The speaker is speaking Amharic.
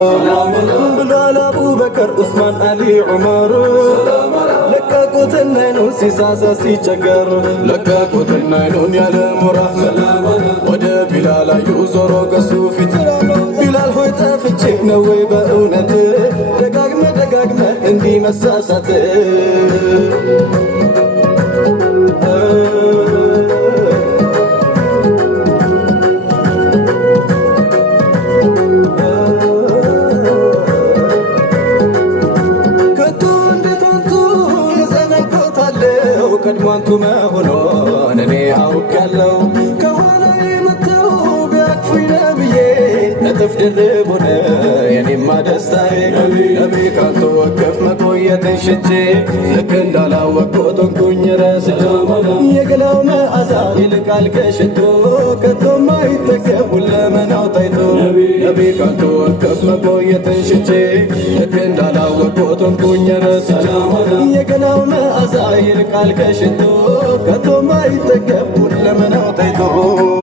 بلال أبو بكر عثمان علي عمر لك قوت النينون سيساسا سيچگر لك قوت النينون يا لمرح ودا بلال يوزرو قسوفت بلال هوي تفتشك نوي بأونت دقاقمة اندي مساسات ቀድሞንቱ መሆኑን እኔ አውቃለሁ ከኋላ የመተው ቢያቅፉኝ ነብዬ እጥፍ ድርብ ሆነ የኔማ ደስታዬ ነቢ ካንተ ወከፍ መቆየትን ሽቼ ልክ እንዳላወቅኩት ሆንኩኝ ረስቼ የገላው መዓዛ ይልቃል ከሽቶ ከቶም አይጠገብ ሁለመናው ታይቶ ነቢ ካንተ ወከፍ መቆየትን ሽቼ ልክ እንዳላወቅኩት ሆንኩኝ ረስቼ የገላው መዓዛ ይልቃል ከሽቶ ከቶም አይጠገብ ሁለመናው ታይቶ